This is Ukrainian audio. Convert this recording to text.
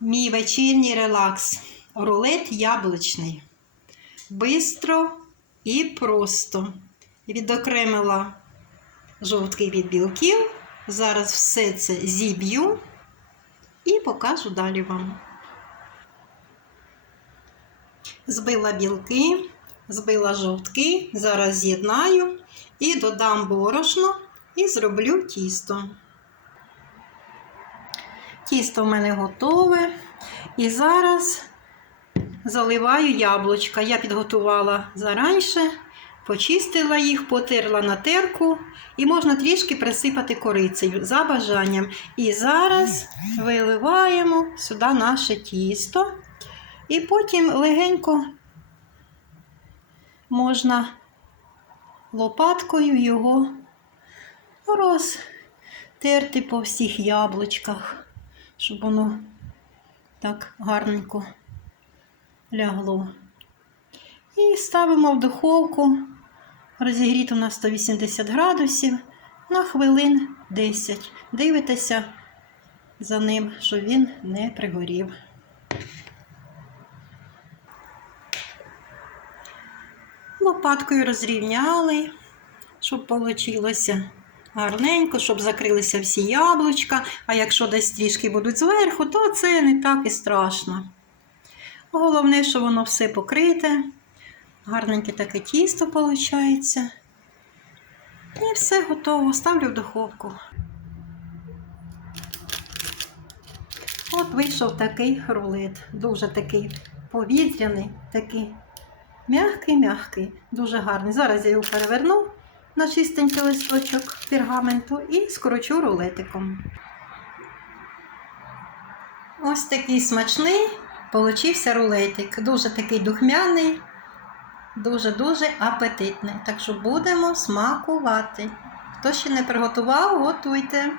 Мій вечірній релакс. Рулет яблучний. Бистро і просто. Відокремила жовтки від білків. Зараз все це зіб'ю і покажу далі вам. Збила білки, збила жовтки, зараз з'єднаю і додам борошно і зроблю тісто. Тісто в мене готове. І зараз заливаю яблучка. Я підготувала заранше, почистила їх, потерла на терку і можна трішки присипати корицею за бажанням. І зараз виливаємо сюди наше тісто. І потім легенько можна лопаткою його розтерти по всіх яблучках щоб воно так гарненько лягло. І ставимо в духовку розігріту на 180 градусів на хвилин 10. Дивитеся за ним, щоб він не пригорів. Лопаткою розрівняли, щоб вийшло гарненько, щоб закрилися всі яблучка. А якщо десь трішки будуть зверху, то це не так і страшно. Головне, що воно все покрите. Гарненьке таке тісто виходить. І все готово. Ставлю в духовку. От вийшов такий рулет. Дуже такий повітряний, такий м'який-м'який, дуже гарний. Зараз я його переверну на чистенький листочок пергаменту і скорочу рулетиком. Ось такий смачний получився рулетик. Дуже такий духмяний, дуже-дуже апетитний. Так що будемо смакувати. Хто ще не приготував, готуйте.